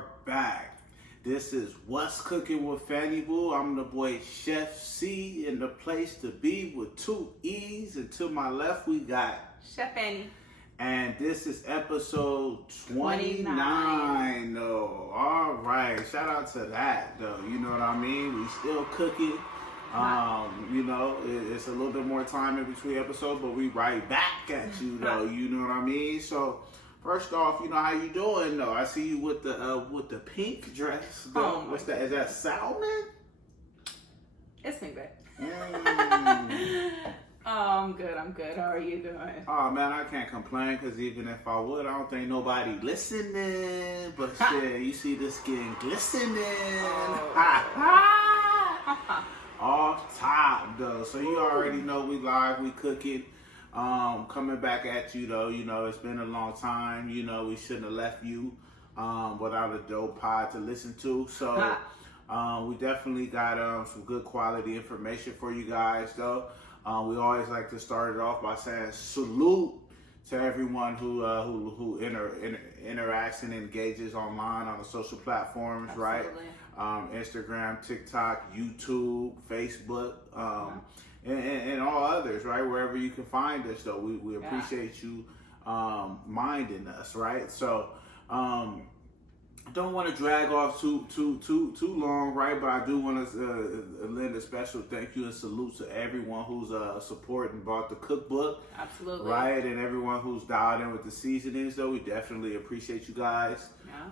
are back. This is What's Cooking with Fanny Boo. I'm the boy Chef C in the place to be with 2 E's. And to my left, we got Chef Fanny. And this is episode 29. Oh, all right. Shout out to that, though. You know what I mean? We still cooking. You know, it's a little bit more time in between episodes, but we right back at you, though. You know what I mean? So, first off, you know how you doing, though? I see you with the pink dress, though. What's that? Is that salmon? It's me, babe. Oh, I'm good. How are you doing? Oh, man, I can't complain, because even if I would, I don't think nobody listening. But shit, you see the skin glistening. Off top, though. So you already know we live, we cooking. Coming back at you, though. You know, it's been a long time. You know, we shouldn't have left you without a dope pod to listen to. So we definitely got some good quality information for you guys, though. We always like to start it off by saying salute to everyone who interacts and engages online on the social platforms. Absolutely. Right? Instagram, TikTok, YouTube, Facebook, and all others, right? Wherever you can find us, though, we appreciate you minding us, right? So, don't want to drag off too long, right? But I do want to lend a special thank you and salute to everyone who's supported and bought the cookbook. Absolutely. Right, and everyone who's dialed in with the seasonings, though. We definitely appreciate you guys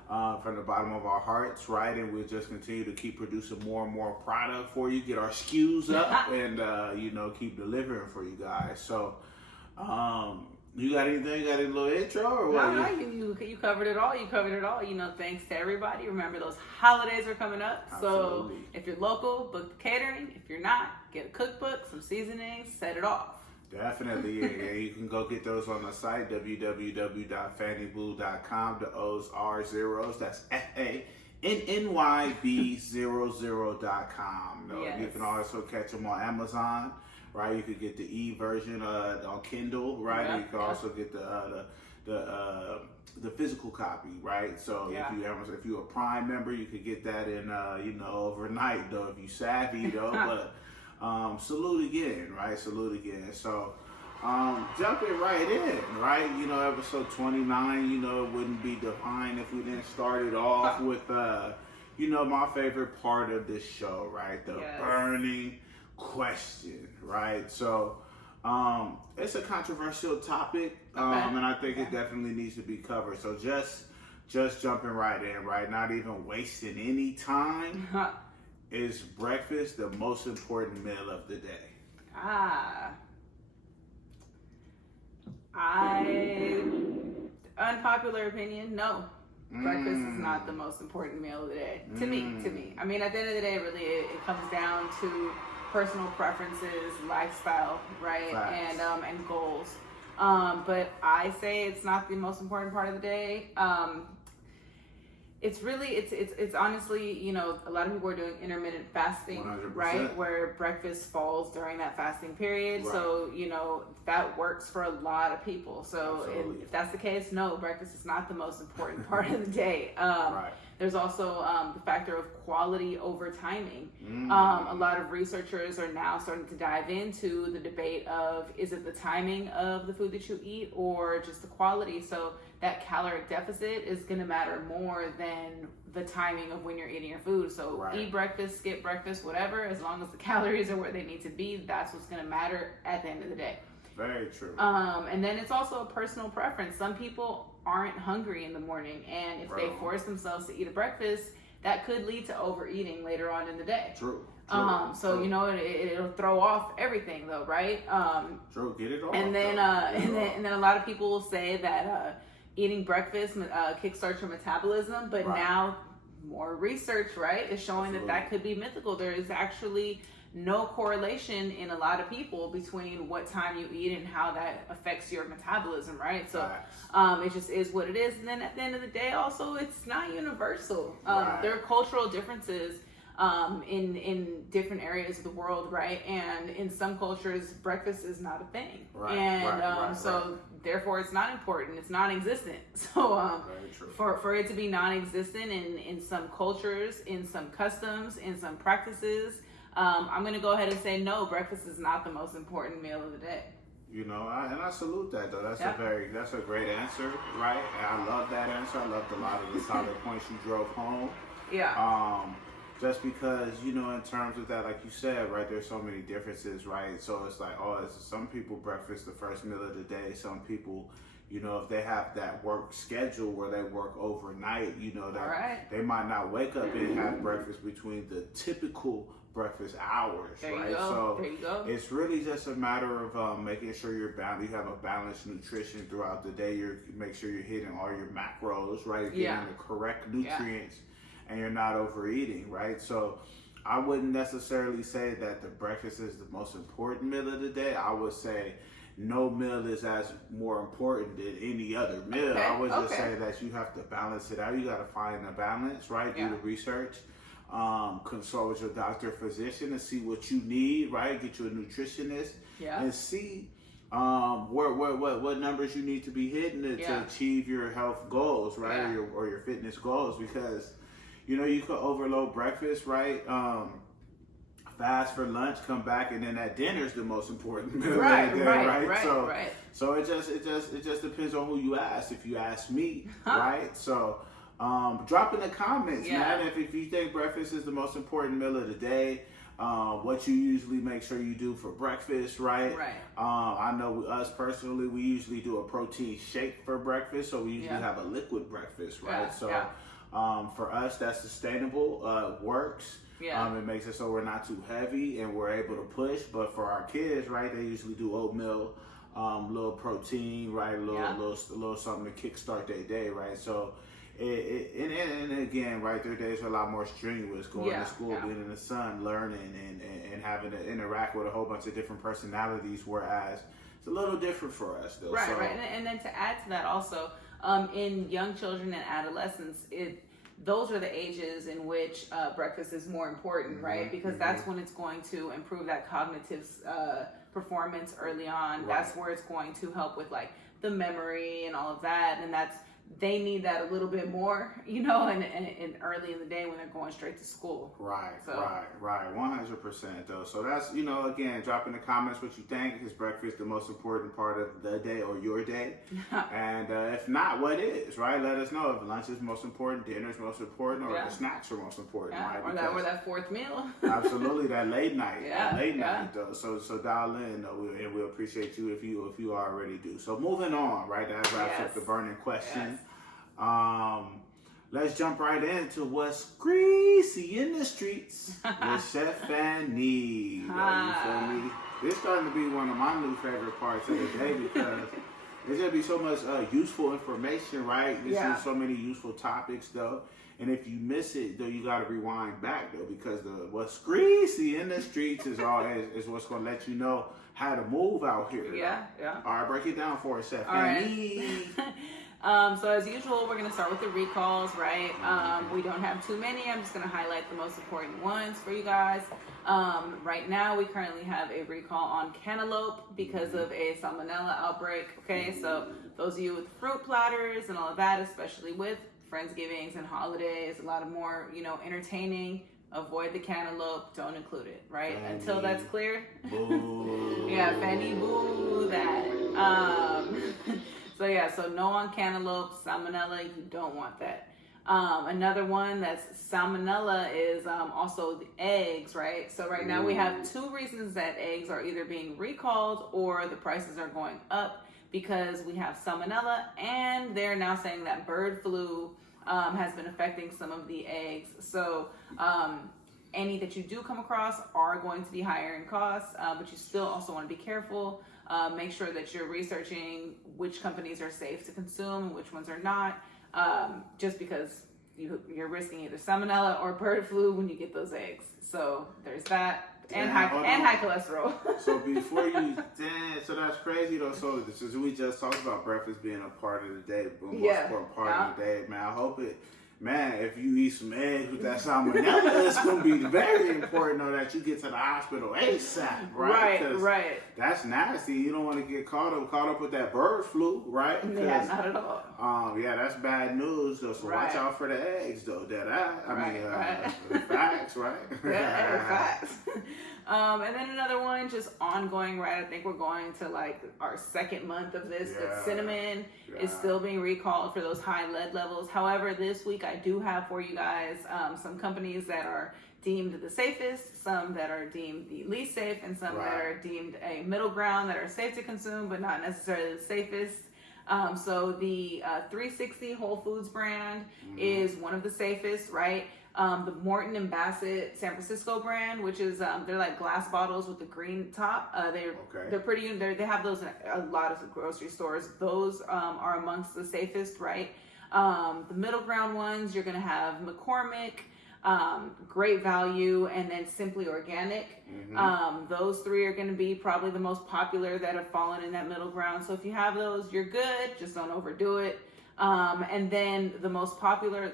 from the bottom of our hearts, right? And we'll just continue to keep producing more and more product for you, get our SKUs up, and you know, keep delivering for you guys. So, you got anything? Got a little intro or what? No, you covered it all. You know, thanks to everybody. Remember, those holidays are coming up. Absolutely. So if you're local, book the catering. If you're not, get a cookbook, some seasonings, set it off. Definitely, yeah. You can go get those on the site, www.fannyboo.com. The O's are zeros. That's FANNYB00.com. Yes. You can also catch them on Amazon. Right, you could get the e-version on Kindle, right? Yeah, you can also get the physical copy, right? So if you're a Prime member, you could get that in you know, overnight, though, if you savvy, though. But salute again, right? Salute again. So jumping right in, right? You know, episode 29. You know, it wouldn't be divine if we didn't start it off with you know, my favorite part of this show, right? The burning question, right? So it's a controversial topic, and I think it definitely needs to be covered. So just jumping right in, right? Not even wasting any time. Is breakfast the most important meal of the day? Unpopular opinion, no. Breakfast is not the most important meal of the day. To me. I mean, at the end of the day, really, it comes down to personal preferences, lifestyle, right? Facts. And goals. But I say it's not the most important part of the day. It's really, it's honestly, you know, a lot of people are doing intermittent fasting, 100%. right? Where breakfast falls during that fasting period. Right. So, you know, that works for a lot of people. So if that's the case, no, breakfast is not the most important part of the day. Right. There's also the factor of quality over timing. A lot of researchers are now starting to dive into the debate of, is it the timing of the food that you eat or just the quality? So that caloric deficit is going to matter more than the timing of when you're eating your food. So eat breakfast, skip breakfast, whatever, as long as the calories are where they need to be, that's what's going to matter at the end of the day. Very true. And then it's also a personal preference. Some people aren't hungry in the morning, and if they force themselves to eat a breakfast, that could lead to overeating later on in the day. True. So you know, it'll throw off everything, though, right? True. Get it off. And then and then a lot of people will say that eating breakfast kickstarts your metabolism, but now more research, right, is showing that could be mythical. There is actually no correlation in a lot of people between what time you eat and how that affects your metabolism, right? So it just is what it is. And then at the end of the day, also, it's not universal. There are cultural differences in different areas of the world, right? And in some cultures, breakfast is not a thing, so therefore it's not important, it's non-existent. So for it to be non-existent in some cultures, in some customs, in some practices, I'm going to go ahead and say no, breakfast is not the most important meal of the day. You know, and I salute that though. That's a great answer, right? And I love that answer. I loved a lot of the solid points you drove home. Yeah. Just because, you know, in terms of that, like you said, right, there's so many differences, right? So it's like, some people breakfast the first meal of the day. Some people, you know, if they have that work schedule where they work overnight, you know, that they might not wake up and have breakfast between the typical breakfast hours, right? So it's really just a matter of making sure you have a balanced nutrition throughout the day. Make sure you're hitting all your macros, right? You're getting the correct nutrients, and you're not overeating, right? So I wouldn't necessarily say that the breakfast is the most important meal of the day. I would say no meal is as more important than any other meal. I would just say that you have to balance it out. You got to find a balance, right? Do the research. Consult with your doctor or physician and see what you need, right? Get you a nutritionist and see what numbers you need to be hitting to achieve your health goals, right? Or your fitness goals, because you know you could overload breakfast, right? Fast for lunch, come back, and then that dinner's the most important meal of the day, right? So it just depends on who you ask. If you ask me, right? So drop in the comments, man, if you think breakfast is the most important meal of the day, what you usually make sure you do for breakfast, right? I know us personally, we usually do a protein shake for breakfast, so we usually have a liquid breakfast, right? For us, that's sustainable, works. It makes it so we're not too heavy and we're able to push. But for our kids, right, they usually do oatmeal, little protein, right, a little something to kickstart their day, right? So and again, right, their days are a lot more strenuous, going to school, being in the sun, learning, and having to interact with a whole bunch of different personalities, whereas it's a little different for us, though. Right. And then to add to that also, in young children and adolescents, those are the ages in which breakfast is more important, right? Because that's when it's going to improve that cognitive performance early on. That's where it's going to help with like the memory and all of that, and they need that a little bit more, you know, and early in the day when they're going straight to school. Right. 100% though. So that's, you know, again, drop in the comments what you think. Is breakfast the most important part of the day or your day? And if not, what is, right? Let us know if lunch is most important, dinner is most important, or the snacks are most important, right? Or that fourth meal. Absolutely, that late night. Night though. So dial in though, and we'll appreciate you if you already do. So moving on, right? That wraps up the burning question. Let's jump right into what's greasy in the streets with Chef Fanny. You feel me? This is starting to be one of my new favorite parts of the day because there's gonna be so much useful information, right? There's so many useful topics though. And if you miss it though, you gotta rewind back though, because what's greasy in the streets is what's gonna let you know how to move out here. All right, break it down for us, Chef Fanny. So as usual, we're going to start with the recalls, right? We don't have too many. I'm just going to highlight the most important ones for you guys. Right now, we currently have a recall on cantaloupe because of a salmonella outbreak. Okay, so those of you with fruit platters and all of that, especially with Friendsgivings and holidays, a lot of more, you know, entertaining. Avoid the cantaloupe. Don't include it, right? Fanny, until that's clear. Boo. Fanny, boo that. So no on cantaloupe, salmonella, you don't want that. Another one that's salmonella is also the eggs, right? So right now we have two reasons that eggs are either being recalled or the prices are going up because we have salmonella, and they're now saying that bird flu has been affecting some of the eggs. So any that you do come across are going to be higher in cost, but you still also want to be careful. Make sure that you're researching which companies are safe to consume and which ones are not, just because you're risking either salmonella or bird flu when you get those eggs. So there's that. And high cholesterol. So before you, so that's crazy though. So we just talked about breakfast being a part of the day, most important part of the day, man. I hope it man, if you eat some eggs with that salmonella, it's going to be very important though that you get to the hospital ASAP, right? Right. That's nasty. You don't want to get caught up with that bird flu, right? Yeah, not at all. Yeah, that's bad news. So watch out for the eggs, though. Facts, right? Yeah, facts. And then another one, just ongoing, right? I think we're going to like our second month of this, but cinnamon is still being recalled for those high lead levels. However, this week I do have for you guys some companies that are deemed the safest, some that are deemed the least safe, and some that are deemed a middle ground that are safe to consume, but not necessarily the safest. So the 360 Whole Foods brand is one of the safest, right? The Morton and Bassett San Francisco brand, which is they're like glass bottles with the green top. They're pretty. They have those in a lot of grocery stores. Those are amongst the safest, right? The middle ground ones, you're gonna have McCormick, Great Value, and then Simply Organic. Those three are going to be probably the most popular that have fallen in that middle ground. So if you have those, you're good. Just don't overdo it. And then the most popular,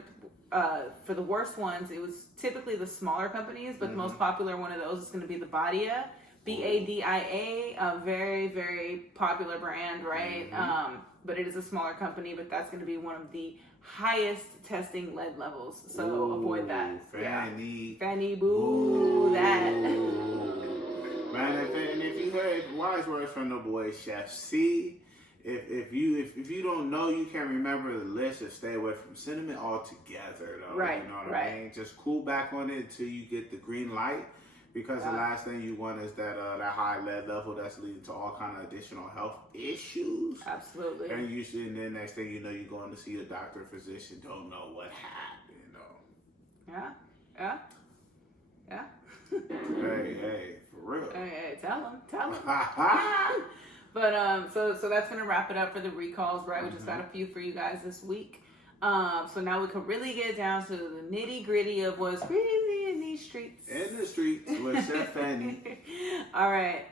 for the worst ones, it was typically the smaller companies, but the most popular one of those is going to be the Badia, Badia, a very, very popular brand, right? But it is a smaller company, but that's going to be one of the highest testing lead levels. So avoid that. Fanny, boo, that. Man, and if you heard wise words from the boy Chef C, if you don't know, you can't remember the list, just stay away from cinnamon altogether, though. Right. You know what I mean? Just cool back on it until you get the green light. Because the last thing you want is that high lead level that's leading to all kind of additional health issues. Absolutely. And then next thing you know, you're going to see a doctor or physician, don't know what happened, Yeah. Hey, for real. Hey, tell them. But so that's gonna wrap it up for the recalls, right? We just got a few for you guys this week. So now we can really get down to the nitty gritty of what's crazy in these streets. In the streets with Chef Fanny. All right.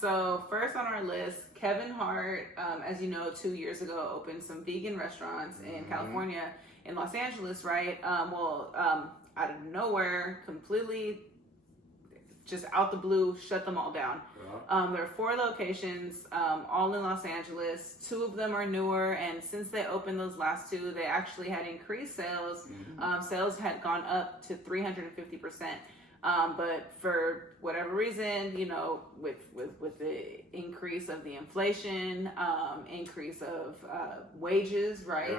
So first on our list, Kevin Hart, as you know, 2 years ago opened some vegan restaurants in California, in Los Angeles, right? Out of nowhere, completely just out the blue, shut them all down. There are 4 locations, all in Los Angeles. 2 of them are newer, and since they opened those last 2, they actually had increased sales. Sales had gone up to 350%. But for whatever reason, you know, with the increase of the inflation, increase of wages, right?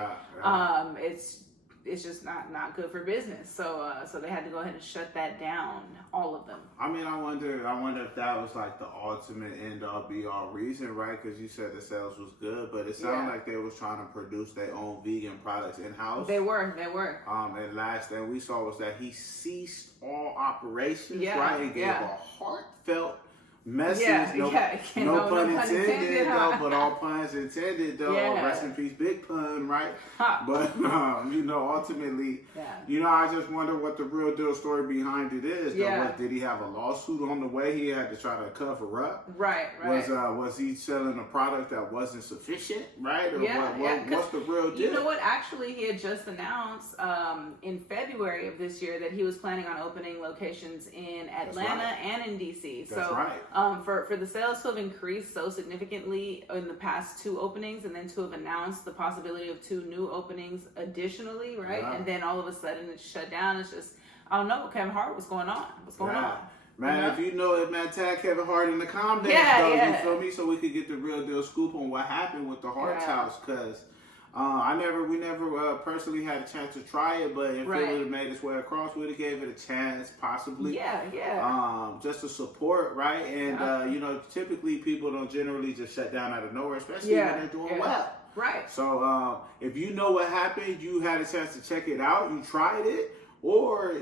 It's just not good for business. So they had to go ahead and shut that down, all of them. I mean, I wonder if that was like the ultimate end all be all reason, right? Because you said the sales was good, but it sounded like they was trying to produce their own vegan products in house. They were. And last thing we saw was that he ceased all operations, right? And gave a heartfelt message. No pun intended, though, but all puns intended, though. Rest in peace, big pun, right? But ultimately, I just wonder what the real deal story behind it is. Did he have a lawsuit on the way he had to try to cover up? Right. Was he selling a product that wasn't sufficient, right? Or what's the real deal? You know what? Actually, he had just announced in February of this year that he was planning on opening locations in Atlanta and in DC. That's right. For the sales to have increased so significantly in the past 2 openings, and then to have announced the possibility of 2 new openings additionally, right? And then all of a sudden it's shut down. It's just, I don't know, Kevin Hart, what's going on? Man, if you know it, man, tag Kevin Hart in the comments, you feel me? So we could get the real deal scoop on what happened with the Hart House, because we never personally had a chance to try it, but if it would have made its way across, we'd have gave it a chance, possibly. Just to support, right? And typically people don't generally just shut down out of nowhere, especially when they're doing well. Right. So if you know what happened, you had a chance to check it out, you tried it, or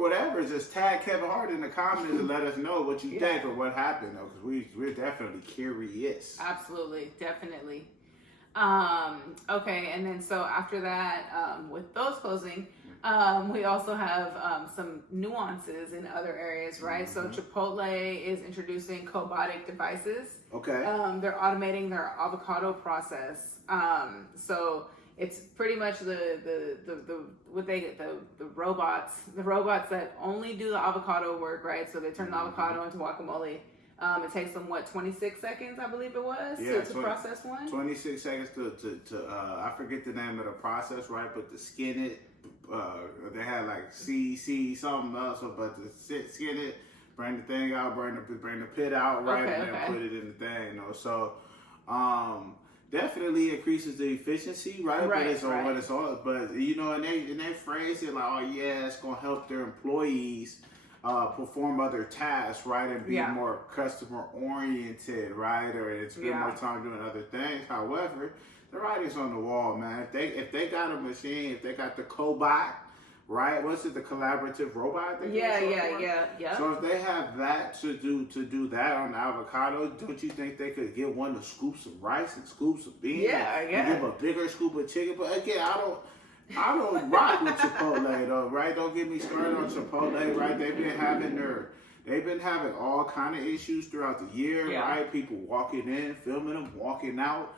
whatever, just tag Kevin Hart in the comments and let us know what you think or what happened, though, because we're definitely curious. Absolutely, definitely. Okay, and then so after that, with those closing, we also have some nuances in other areas, right? So Chipotle is introducing cobotic devices. Okay. They're automating their avocado process. So it's pretty much the robots that only do the avocado work, right? So they turn the avocado into guacamole. It takes them 26 seconds, I believe it was, to process one. 26 seconds to I forget the name of the process, right? But to skin it, they had like C something else, but to skin it, bring the thing out, bring the pit out, right, and then put it in the thing, So, definitely increases the efficiency, right? But it's what it's all. But and they phrase it like, oh yeah, it's gonna help their employees perform other tasks, right, and be more customer oriented, right, or spend more time doing other things. However, the writing's on the wall, man. If they got a machine, if they got the cobot, right? What's it? The collaborative robot? Yeah. So if they have that to do that on the avocado, don't you think they could get one to scoop some rice and scoop some beans? Yeah. Give a bigger scoop of chicken. But again, I don't rock with Chipotle though, right? Don't get me started on Chipotle, right? They've been having all kind of issues throughout the year, right? People walking in, filming them, walking out.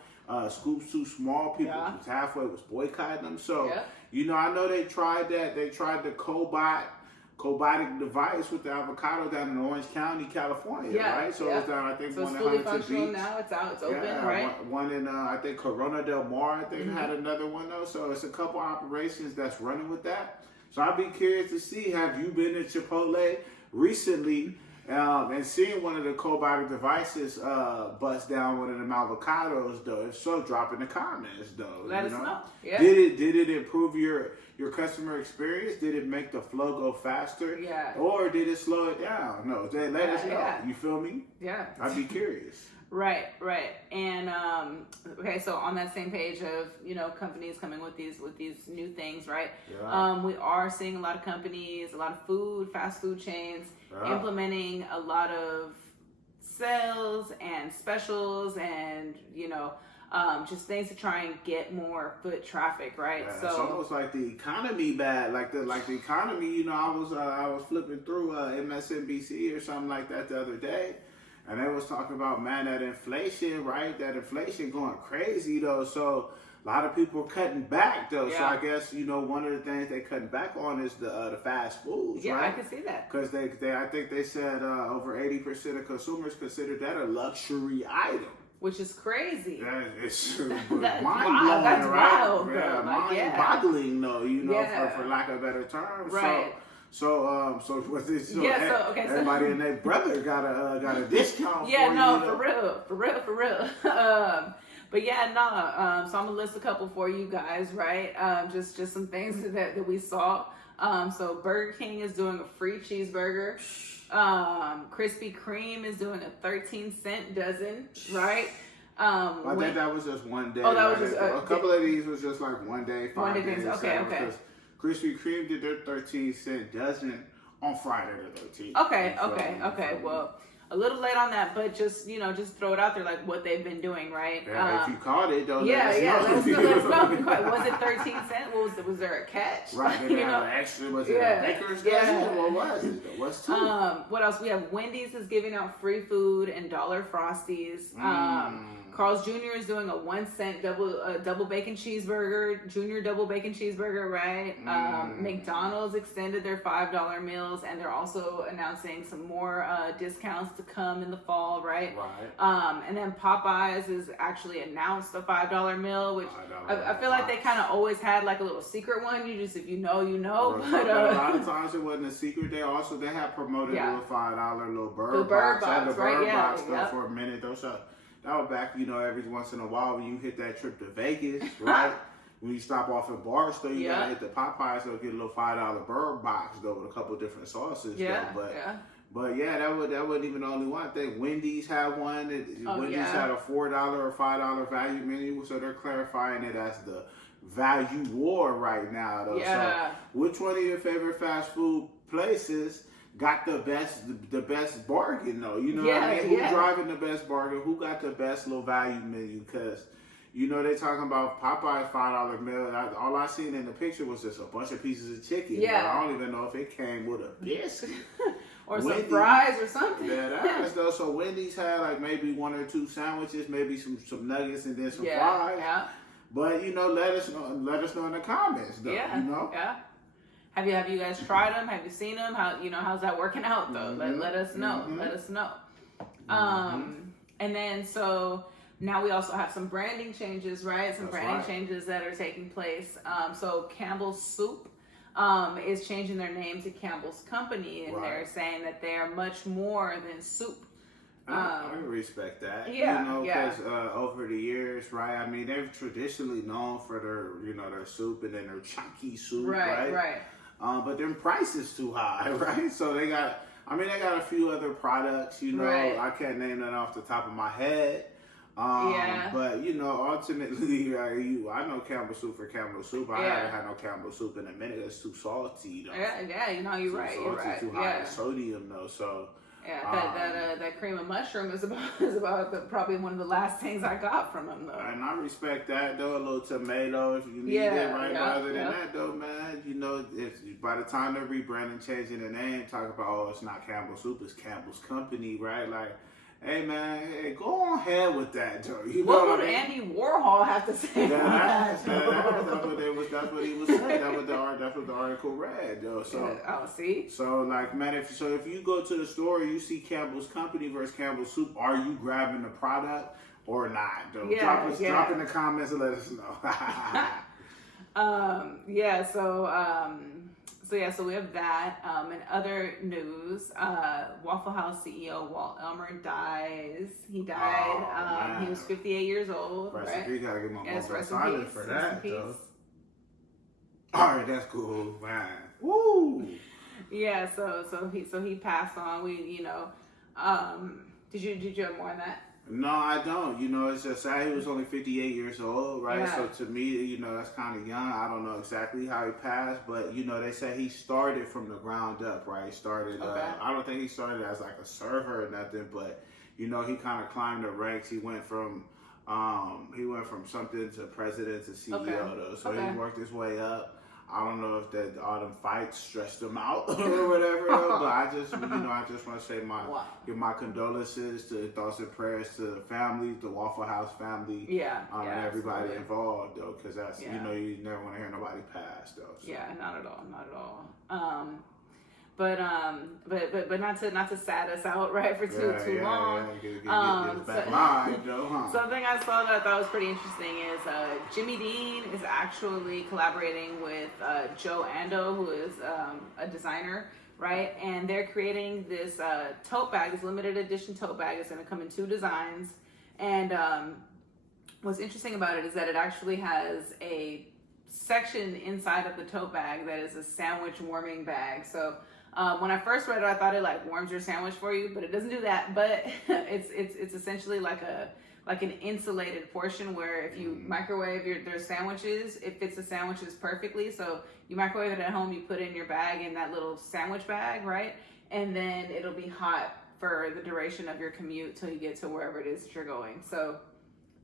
Scoops too small. People who's halfway was boycotting them. So, I know they tried that. They tried the cobotic device with the avocado down in Orange County, California, right? So it's down, I think, so one it's in fully Huntington functional Beach. now. It's out. It's open, right? One in, I think, Corona del Mar, I think, had another one, though. So it's a couple operations that's running with that. So I'd be curious to see, have you been to Chipotle recently and seeing one of the cobotic devices bust down one of them avocados, though? If so, drop in the comments, though. Let us know. Yeah. Did it improve your customer experience? Did it make the flow go faster? Yeah. Or did it slow it down? No, let us know. Yeah. You feel me? Yeah. I'd be curious. Right. And okay, so on that same page of companies coming with these new things, right? Yeah. We are seeing a lot of companies, a lot of fast food chains implementing a lot of sales and specials and just things to try and get more foot traffic, right? Yeah, so it's almost like the economy bad, like the economy. I was flipping through MSNBC or something like that the other day. And they was talking about, man, that inflation, right? That inflation going crazy, though. So a lot of people are cutting back, though. Yeah. So I guess, one of the things they cutting back on is the fast foods, right? Yeah, I can see that. Because I think they said over 80% of consumers consider that a luxury item. Which is crazy. It's mind-blowing, right? Wild, yeah, mind-boggling, though, for lack of a better term. Right. So what's this? Everybody and their brother got a discount. For real. But so I'm gonna list a couple for you guys, right? Just some things that we saw. So Burger King is doing a free cheeseburger. Krispy Kreme is doing a 13-cent dozen, right? I think that was just one day. Oh, that was just a couple of these was just like one day, 5 days. Okay. Krispy Kreme did their 13-cent dozen on Friday the 13th. Okay. Well, a little late on that, but just throw it out there like what they've been doing, right? Yeah, if you caught it, don't let us know. Was it 13 cents? Was there a catch? Right, they had an extra. Was it a baker's dozen? What was it though? What's two? What else? We have Wendy's is giving out free food and dollar Frosties. Carl's Jr. is doing a 1 cent double bacon cheeseburger, junior double bacon cheeseburger, right? McDonald's extended their $5 meals, and they're also announcing some more discounts to come in the fall, right? And then Popeyes has actually announced a $5 meal, which I feel like they kind of always had like a little secret one. If you know, you know. But a lot of times it wasn't a secret. They had promoted a little $5 little bird box. The bird box, though, for a minute though. So that was back, every once in a while when you hit that trip to Vegas, right? When you stop off at Barstow, you gotta hit the Popeyes, so get a little $5 bird box though with a couple different sauces. But that wasn't even the only one. I think Wendy's had one. Wendy's had a $4 or $5 value menu, so they're clarifying it as the value war right now though. So which one of your favorite fast food places got the best bargain though? What I mean? Who's driving the best bargain? Who got the best little value menu? Because they talking about Popeye's $5 meal. All I seen in the picture was just a bunch of pieces of chicken. Yeah. I don't even know if it came with a biscuit or some fries or something. Yeah, though. So Wendy's had like maybe 1 or 2 sandwiches, maybe some nuggets and then some fries. Yeah. But let us know in the comments, though. Yeah, yeah. Have you guys tried them? Have you seen them? How's that working out though? Let us know. Let us know. And then so now we also have some branding changes, right? Some branding changes that are taking place. So Campbell's Soup is changing their name to Campbell's Company, and they're saying that they are much more than soup. I respect that. Yeah, because over the years, right? I mean, they're traditionally known for their soup and then their chunky soup, right? But their price is too high, right? So they got a few other products, I can't name that off the top of my head. But ultimately, I know Campbell Soup for Campbell Soup. I haven't had no Campbell Soup in a minute. It's too salty, though. You're right. You're right. Too high in sodium, though. So. Yeah, that cream of mushroom is about probably one of the last things I got from him, though. And I respect that, though. A little tomato if you need it, right? Other than that, though, man, if by the time they're rebranding, changing the name, talk about, it's not Campbell's Soup, it's Campbell's Company, right? Like, hey, man, go on ahead with that, Joe. What would Andy Warhol have to say about that? That's what he was saying. That's what the article read, though. So, see. So, like, man, if you go to the store, you see Campbell's Company versus Campbell's Soup, are you grabbing the product or not, though? Drop in the comments and let us know. So we have that. In other news, Waffle House CEO Walt Elmer dies. He died. He was 58 years old. You gotta give him a moment of silence for that, though. All right, that's cool, man. Woo. Yeah. So he passed on. Did you have more on that? No, I don't. It's just sad he was only 58 years old, right? Yeah. So to me, that's kind of young. I don't know exactly how he passed, but, they say he started from the ground up, right? He started, I don't think he started as like a server or nothing, but, he kind of climbed the ranks. He went from something to president to CEO, though. So he worked his way up. I don't know if all them fights stressed him out or whatever, though, but I just want to say give my condolences, to thoughts and prayers to the family, the Waffle House family, and everybody involved, though, because that's you never want to hear nobody pass, though. So. Yeah, not at all. But not to sad us out, right, for too long. Something I saw that I thought was pretty interesting is Jimmy Dean is actually collaborating with Joe Ando, who is a designer, right? And they're creating this tote bag, this limited edition tote bag. It's going to come in 2 designs. And what's interesting about it is that it actually has a section inside of the tote bag that is a sandwich warming bag. So when I first read it, I thought it warms your sandwich for you, but it doesn't do that. But it's essentially like an insulated portion where if you microwave their sandwiches, it fits the sandwiches perfectly. So you microwave it at home, you put it in your bag, in that little sandwich bag, right? And then it'll be hot for the duration of your commute till you get to wherever it is that you're going. So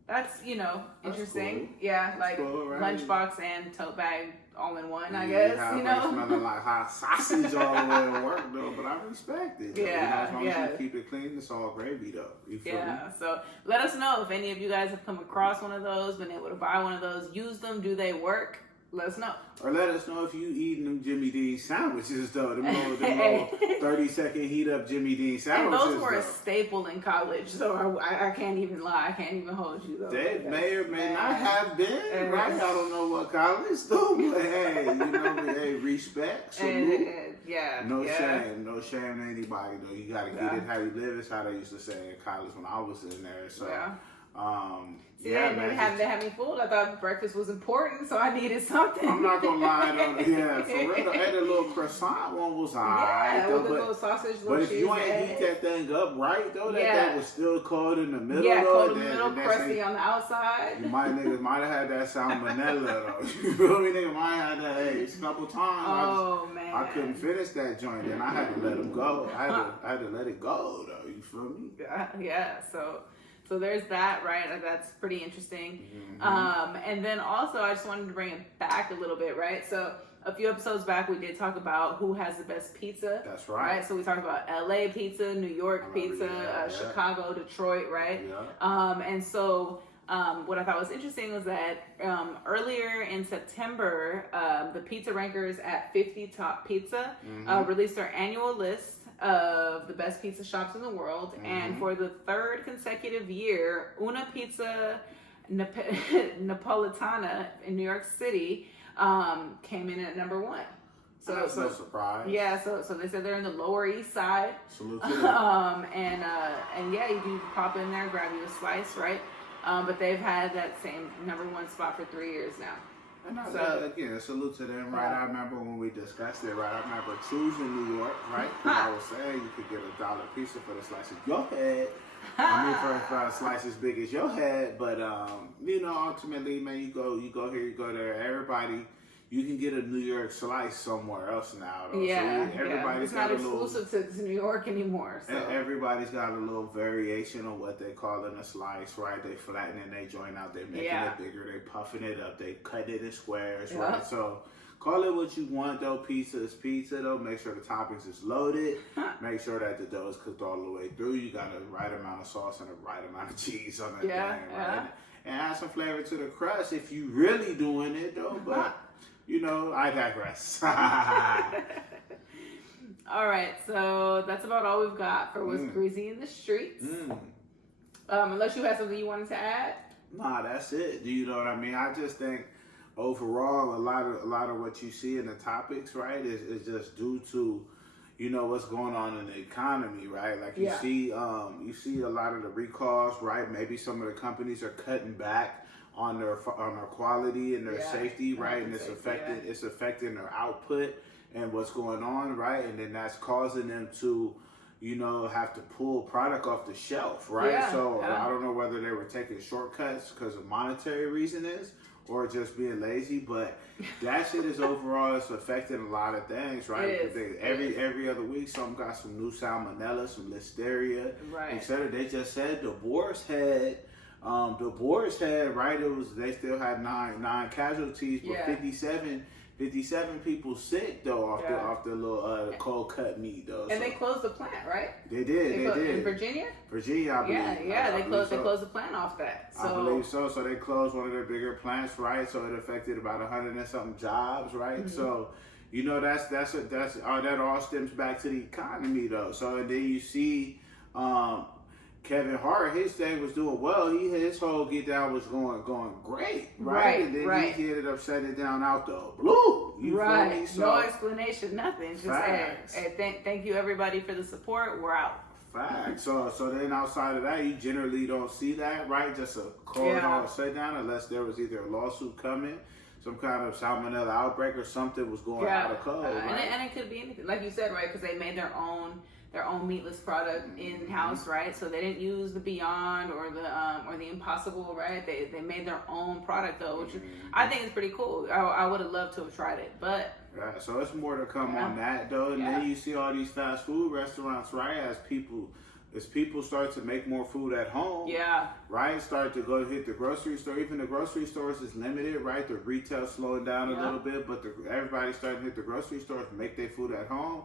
that's interesting. Cool. Yeah, that's cool, right? Lunchbox and tote bag all in one, I guess. Smelling like hot sausage all the way to work, though. But I respect it. As long as you keep it clean, it's all gravy, though. You feel me? So let us know if any of you guys have come across one of those, been able to buy one of those, use them. Do they work? Let us know. Or let us know if you eating them Jimmy Dean sandwiches, though. Them little 30-second heat up Jimmy Dean sandwiches. And those were a staple in college, so I can't even lie. I can't even hold you, though. They may or may not have been, right? I don't know what college, though. But hey, respect, salute. No shame to anybody, though. You got to get it how you live. It's how they used to say in college when I was in there. So. They had me fooled. I thought breakfast was important, so I needed something. I'm not gonna lie, though. Yeah, for real. And the little croissant one was alright. With the little sausage, but if you ain't heat that thing up right, though, that was still cold in the middle. Yeah, cold in the middle, crusty on the outside. Niggas might have had that salmonella, though. You feel me? Niggas might have had that a couple times. Man. I couldn't finish that joint, and I had to let them go. I had to let it go, though. You feel me? Yeah. So there's that, right? That's pretty interesting. And then also, I just wanted to bring it back a little bit, right? So a few episodes back, we did talk about who has the best pizza. That's right. So we talked about LA pizza, New York pizza, Chicago, Detroit, right? Yeah. And so what I thought was interesting was that earlier in September, the pizza rankers at 50 Top Pizza released their annual list of the best pizza shops in the world. And for the third consecutive year, Una Pizza Napolitana in New York City came in at number 1. So that's no surprise. Yeah, so they said they're in the Lower East Side. Salute to them. And yeah, you can pop in there, grab you a slice, right? But they've had that same number 1 spot for 3 years now. And again, salute to them, right? I remember when we discussed it, right? I remember choosing New York, right? I was saying you could get $1 pizza for the slice of your head. I mean, for a slice as big as your head. But ultimately, man, you go here, you go there. Everybody, you can get a New York slice somewhere else now. Though. Yeah, so everybody's it's not exclusive to New York anymore. So. Everybody's got a little variation on what they call in a slice, right? They flattening they joint out, they making it bigger, they puffing it up, they cut it in squares, right? So call it what you want, though. Pizza is pizza, though. Make sure the toppings is loaded. Make sure that the dough is cooked all the way through. You got the right amount of sauce and the right amount of cheese on that thing, right? And add some flavor to the crust if you really doing it, though. But I digress. All right, so that's about all we've got for what's greasy in the streets. Unless you have something you wanted to add. Nah, that's it. Do you know what I mean? I just think overall, a lot of what you see in the topics, right, is just due to what's going on in the economy, right? Like you see a lot of the recalls, right? Maybe some of the companies are cutting back on their quality and their safety, right? And it's affecting their output and what's going on, right? And then that's causing them to, have to pull product off the shelf, right? I don't know whether they were taking shortcuts because of monetary reasons or just being lazy, but that shit is overall, it's affecting a lot of things, right? Every other week, some got some new salmonella, some listeria, etc. They just said the Boar's Head, right? They still had nine casualties, but 57 people sick though off the little cold cut meat though. And they closed the plant, right? They did. In Virginia, I believe. They closed the plant off that. So. I believe so. So they closed one of their bigger plants, right? So it affected about 100 and something jobs, right? So that all stems back to the economy though. So and then you see. Kevin Hart, his thing was doing well. His whole get down was going great, right? And then he ended up shutting it down out the blue. You feel me? So, no explanation, nothing. Just hey, thank you everybody for the support. We're out. Facts. So then outside of that, you generally don't see that, right? Just a cold hard shutdown unless there was either a lawsuit coming, some kind of salmonella outbreak, or something was going out of code. Right? And it could be anything, like you said, right? Because they made their own meatless product in-house, right? So they didn't use the Beyond or the Impossible, right? They made their own product though, which I think is pretty cool. I would have loved to have tried it, but so it's more to come on that though. And then you see all these fast food restaurants, right? As people start to make more food at home, right? Start to go hit the grocery store. Even the grocery stores is limited, right? The retail slowing down a little bit, but everybody starting to hit the grocery stores, make their food at home.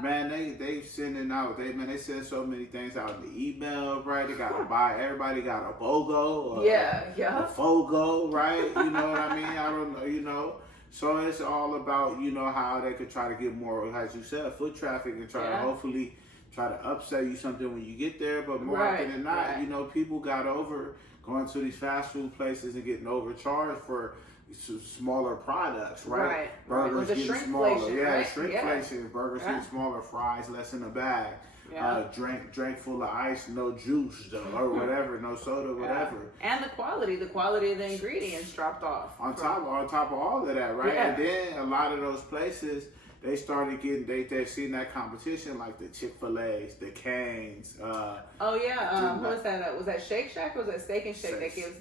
Man, they sending out. They send so many things out in the email, right? They gotta buy. Everybody got a BOGO, a FOGO, right? You know what I mean? I don't know, So it's all about how they could try to get more, as you said, foot traffic and try to hopefully. Try to upsell you something when you get there, but more often than not, people got over going to these fast food places and getting overcharged for smaller products, right? Burgers getting smaller, shrinkflation. Burgers getting smaller, fries less in a bag, drink full of ice, no juice or whatever, no soda, whatever. And the quality of the ingredients dropped off. On top of all of that, right? And then a lot of those places. They started getting, they've seen that competition like the Chick-fil-A's, the Cane's. What was that? Was that Shake Shack or was that Steak and Shake that gives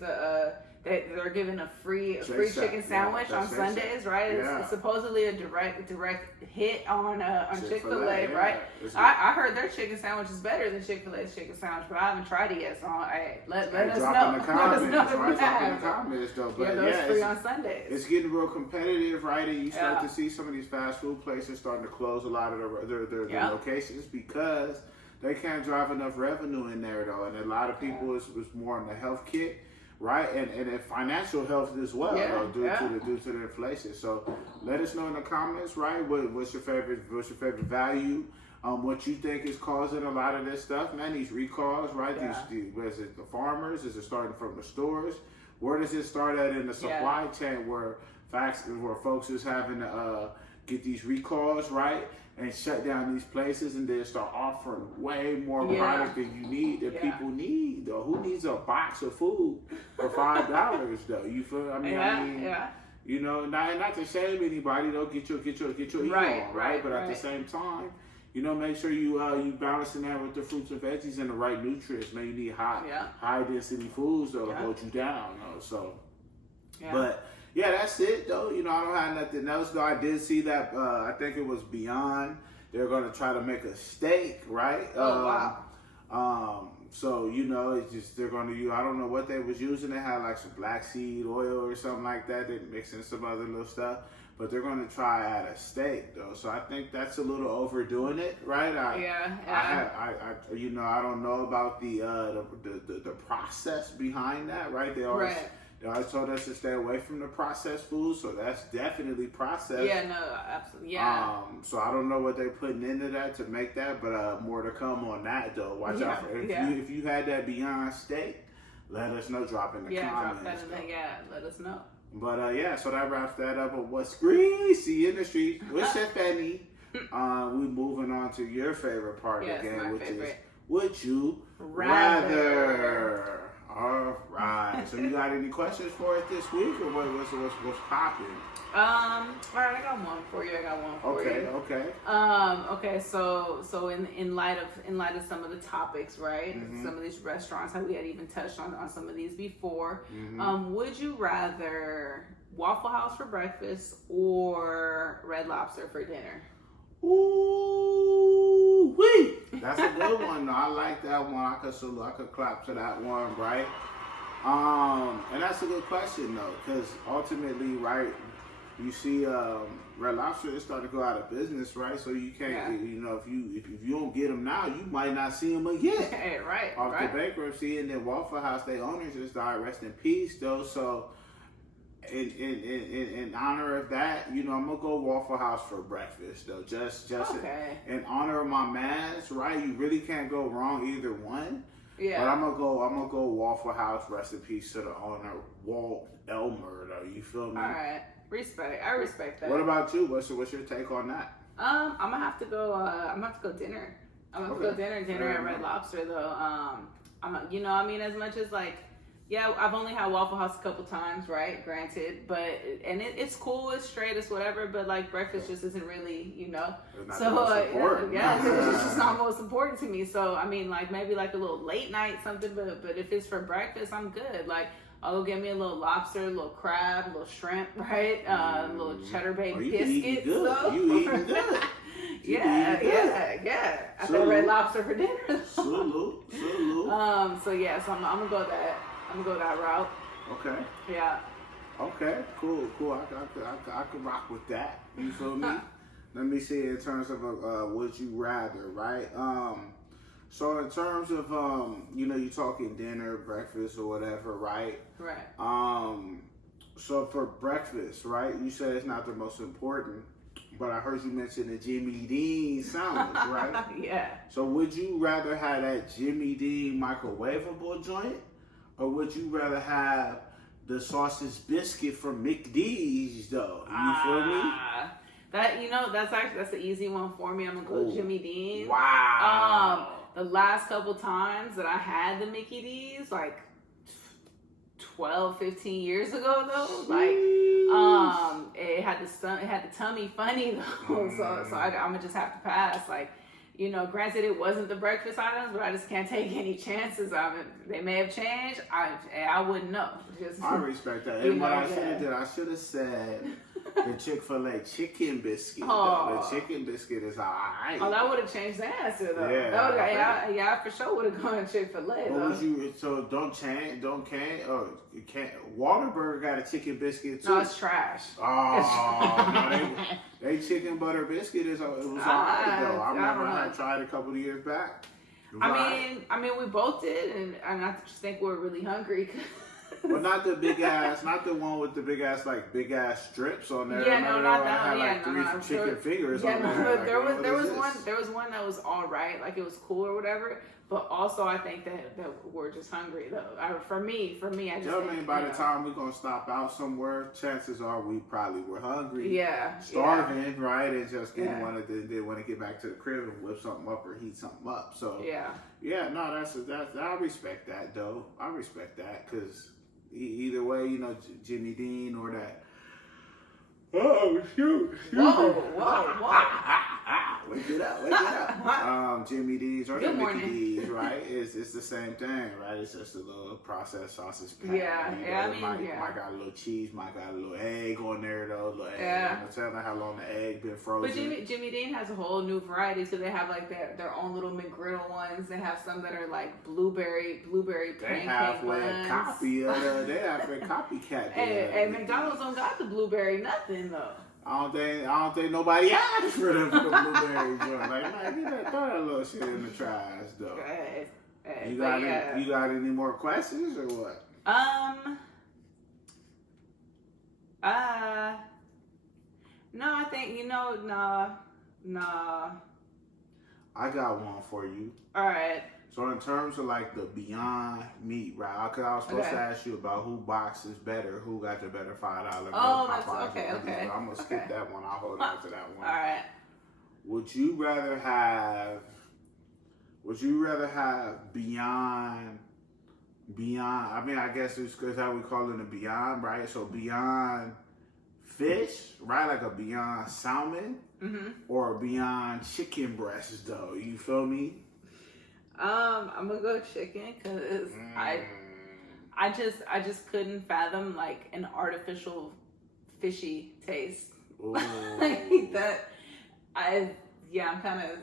they're giving a free chicken sandwich on Sundays, right? It's supposedly a direct hit on Chick-fil-A, right? I heard their chicken sandwich is better than Chick-fil-A's chicken sandwich, but I haven't tried it yet. So let us know. Drop in the comments, though. But those free on Sundays. It's getting real competitive, right? And you start to see some of these fast food places starting to close a lot of their locations because they can't drive enough revenue in there, though. And a lot of people is more on the health kick. right? And financial health as well, due to the inflation. So let us know in the comments, right? What's your favorite value? What you think is causing a lot of this stuff, man? These recalls, right? Yeah. Is it the farmers? Is it starting from the stores? Where does it start at in the supply chain where folks is having to get these recalls, right? And shut down these places and then start offering way more product than you need, that people need, though. Who needs a box of food for $5, though? You feel? I mean, you know, not to shame anybody, though. Get your eat on, right? But at the same time, you know, make sure you balancing that with the fruits and veggies and the right nutrients. Man, you need high density foods that'll hold you down, though. So, but. Yeah, that's it, though. You know, I don't have nothing else, though. I did see that, I think it was Beyond. They're going to try to make a steak, right? So, you know, it's just, they're going to use, I don't know what they was using. They had like some black seed oil or something like that. They mixed in some other little stuff. But they're going to try at a steak, though. So I think that's a little overdoing it, right? I you know, I don't know about the process behind that, right? They always told us to stay away from the processed food, so that's definitely processed. Yeah, no, absolutely. Yeah. So I don't know what they're putting into that to make that, but more to come on that, though. Watch out for it. If you had that Beyond steak, let us know. Drop in the comments. Drop that in there. Let us know. But so that wraps that up on what's greasy in the streets with Stephanie. We moving on to your favorite part of the game, which is Would You Rather? All right. So you got any questions for us this week, or what's popping? All right, I got one for you. Okay. So in light of some of the topics, right? Some of these restaurants, how we had even touched on some of these before. Would you rather Waffle House for breakfast or Red Lobster for dinner? Ooh wee! That's a good one. Though. I like that one. I could clap to that one, right? And that's a good question though, because ultimately, right? You see, Red Lobster is starting to go out of business, right? So you can't, you know, if you don't get them now, you might not see them again. Off the bankruptcy, and then Waffle House, their owners just died. Rest in peace, though. So. In honor of that, you know, I'm gonna go Waffle House for breakfast though. Just in honor of my mans, right? You really can't go wrong either one. Yeah. But I'm gonna go Waffle House. Rest in peace to the owner, Walt Elmer. Though, you feel me? All right, I respect that. What about you? What's your take on that? I'm gonna have to go. Dinner. I'm gonna go dinner at Red Lobster though. You know, I mean, as much as like. Yeah, I've only had Waffle House a couple times, right? Granted, but it's cool, it's straight, it's whatever. But like breakfast just isn't really, you know. It's just not most important to me. So I mean, like maybe like a little late night something, but if it's for breakfast, I'm good. Like I'll go get me a little lobster, a little crab, a little shrimp, right? A little cheddar bay biscuits. You eating good. Yeah. I said Red Lobster for dinner. Salute. So I'm gonna go that. I'm gonna go that route. Okay. Yeah. Okay. Cool. I could rock with that. You feel me? Let me see in terms of would you rather, right? So in terms of you know, you talking dinner, breakfast, or whatever, right? Right. So for breakfast, right? You said it's not the most important, but I heard you mention the Jimmy Dean sandwich, right? Yeah. So would you rather have that Jimmy Dean microwavable joint? Or would you rather have the sausage biscuit from McD's though? You feel me? That's the easy one for me. I'm gonna go Jimmy Dean. Wow. The last couple times that I had the Mickey D's, like 12, 15 years ago though, like it had the tummy funny though. So I'm gonna just have to pass. Like, you know, granted it wasn't the breakfast items, but I just can't take any chances. They may have changed. I wouldn't know. I respect that. And what I should have said the Chick-fil-A chicken biscuit. The chicken biscuit is alright. Oh, that would have changed the answer though. Yeah, I for sure would have gone Chick-fil-A. What would you? So don't Whataburger got a chicken biscuit too. No, it's trash. Oh, they chicken butter biscuit it was alright though. I remember I tried a couple of years back. I mean, we both did, and I just think we're really hungry. But not the big ass, not the one with the big ass strips on there. Yeah, no, not that one. Had Yeah, three chicken fingers yeah, on no, there. but there was one that was all right, like it was cool or whatever. But also, I think that we're just hungry though. For me, I just. By the time we're gonna stop out somewhere, chances are we probably were hungry. Yeah. Starving, right, and just didn't want to get back to the crib and whip something up or heat something up. So yeah, no, that's I respect that though. I respect that because either way, Jimmy Dean or that. Oh shoot! Whoa! Wake it up! Jimmy D's or the Mickey D's, right? It's the same thing, right? It's just a little processed sausage patty. Might got a little cheese, might got a little egg on there though. I'm telling you how long the egg been frozen. But Jimmy Dean has a whole new variety, so they have like their own little McGriddle ones. They have some that are like blueberry pancake ones. They have a copycat. Hey, McDonald's don't got the blueberry nothing though. I don't think nobody asked for the blueberry joint. Like, throw that little shit in the trash, though. Hey, you got any more questions or what? No, I think nah. I got one for you. All right. So in terms of like the Beyond Meat, right? Because I was supposed to ask you about who boxes better, who got the better $5 Oh, that's okay. So I'm gonna skip that one. I'll hold on to that one. All right. Would you rather have Beyond? I mean, I guess it's because how we call it a Beyond, right? So Beyond fish, right? Like a Beyond salmon, or a Beyond chicken breast, though. You feel me? I'm gonna go chicken because I just couldn't fathom like an artificial fishy taste. Like that. I'm kind of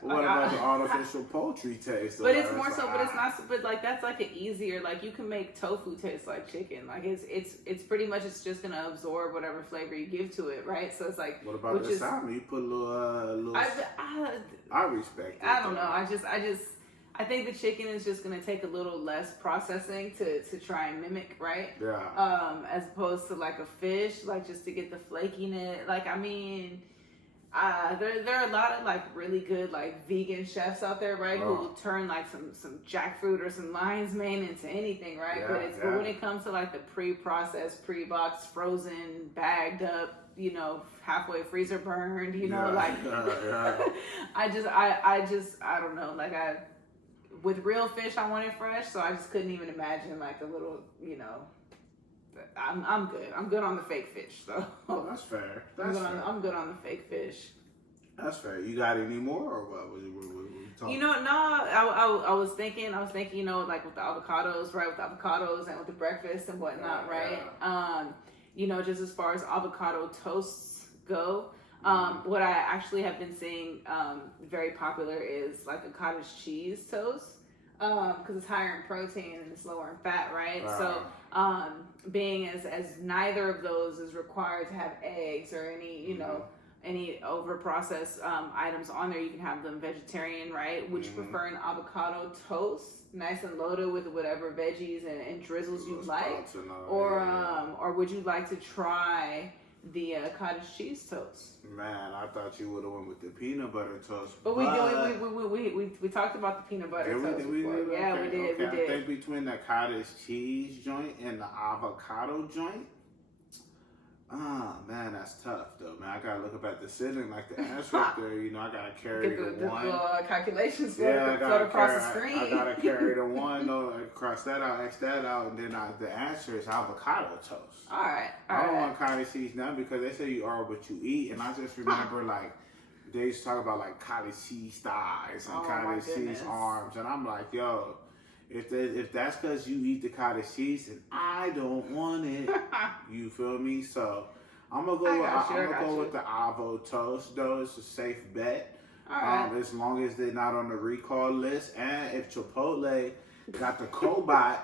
What about the artificial poultry taste? But it's more so. But it's not. But like that's like an easier. Like you can make tofu taste like chicken. Like it's pretty much it's just gonna absorb whatever flavor you give to it, right? So it's like. What about the salmon? You put a little. I respect it. I don't know. I think the chicken is just gonna take a little less processing to try and mimic, right? Yeah. As opposed to like a fish, like just to get the flakiness. Like I mean. There are a lot of like really good like vegan chefs out there, right? Who will turn like some jackfruit or some lion's mane into anything, right? But when it comes to like the pre-processed, pre-boxed, frozen, bagged up, halfway freezer burned, I don't know. Like with real fish, I want it fresh, so I just couldn't even imagine like a little, I'm good. I'm good on the fake fish, so. Oh, that's fair. I'm good on the fake fish. That's fair. You got any more, or what? What talking? No. I was thinking, like with the avocados, right? With the avocados and with the breakfast and whatnot, right? Yeah. Just as far as avocado toasts go, what I actually have been seeing very popular is like a cottage cheese toast. Because it's higher in protein and it's lower in fat, right? So, being as neither of those is required to have eggs or any, any over processed items on there, you can have them vegetarian, right? Would you prefer an avocado toast, nice and loaded with whatever veggies and drizzles you like, or would you like to try the cottage cheese toast? Man, I thought you would have went with the peanut butter toast. But we talked about the peanut butter toast before. Yeah, we did. I think between the cottage cheese joint and the avocado joint, man, that's tough though, man. I gotta look up at the ceiling, like the answer up there. I gotta carry the one. The calculations float across the screen. I gotta carry the one, cross that out, X that out, and then the answer is avocado toast. All right. I don't want cottage cheese now because they say you are what you eat, and I just remember like they used to talk about like cottage cheese thighs and cottage cheese arms, and I'm like, yo. If that's because you eat the cottage cheese, then I don't want it. You feel me? So I'm gonna go with the avo toast. Though it's a safe bet. As long as they're not on the recall list, and if Chipotle got the cobot,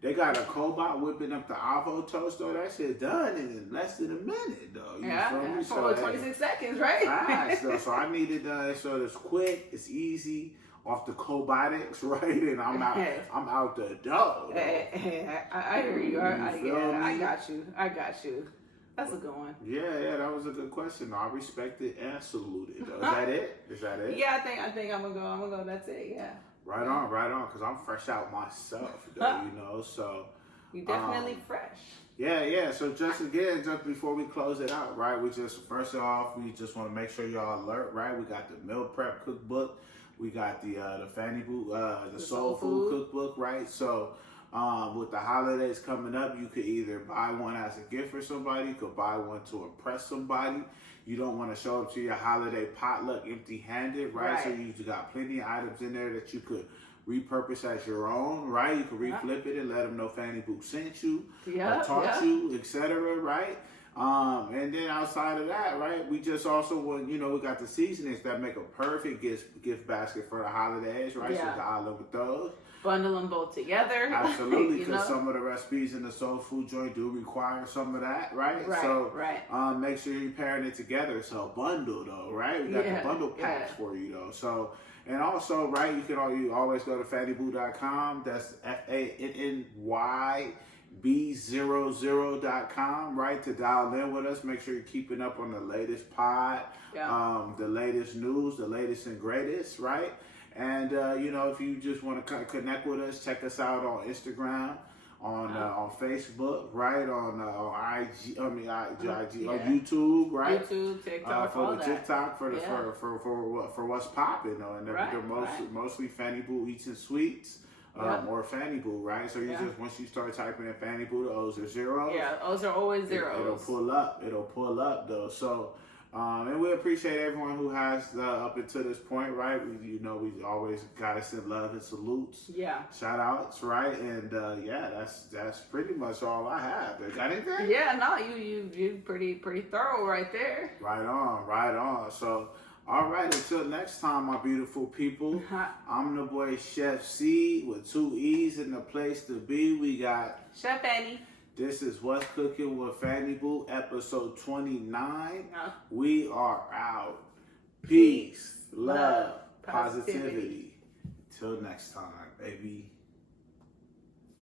they got a cobot whipping up the avo toast. Though that shit done in less than a minute. Though you feel me? So 26 seconds, right? So I need it done so it's quick, it's easy. off the probiotics, right? And I'm out the dough. I hear you. I got you. That's a good one. Yeah, that was a good question. I respect it and salute it. Is that it? Yeah, I think I'm gonna go. That's it. Yeah. Right on. Because I'm fresh out myself, though, you know. So you definitely fresh. Yeah. So just before we close it out, right? First off, we just want to make sure y'all alert, right? We got the meal prep cookbook. We got the Fanny Boo, the soul food cookbook, right? So. With the holidays coming up, you could either buy one as a gift for somebody, you could buy one to impress somebody. You don't want to show up to your holiday potluck empty-handed, right? So you got plenty of items in there that you could repurpose as your own, right? You could reflip it and let them know Fanny Boo sent you, or taught you, etc., right? And then outside of that, right, we just also want, we got the seasonings that make a perfect gift basket for the holidays, right? So I love with those. Bundle them both together. Absolutely, because some of the recipes in the soul food joint do require some of that, right? So make sure you're pairing it together. It's a bundle, though, right? We got the bundle packs for you, though. So, and also, right, you always go to fannyboo.com. That's FANNYB00.com, right, to dial in with us. Make sure you're keeping up on the latest pod, the latest news, the latest and greatest, right? And, if you just want to connect with us, check us out on Instagram, on Facebook, right? On IG, on YouTube, right? YouTube, TikTok, for the TikTok, for what's popping, though. And they're mostly Fanny Boo Eats and Sweets. Or Fanny Boo, right? So once you start typing in Fanny Boo, the O's are zeros. Yeah, O's are always zeros. It'll pull up, though. So, and we appreciate everyone who has up until this point, right? We always gotta send love and salutes. Yeah. Shout outs, right? And that's pretty much all I have. Got anything? Yeah, no, you pretty thorough right there. Right on. So. All right, until next time, my beautiful people. I'm the boy Chef C with 2 E's in the place to be. We got Chef Fanny. This is What's Cooking with Fanny Boo, episode 29. We are out. Peace, love, positivity. Till next time, baby.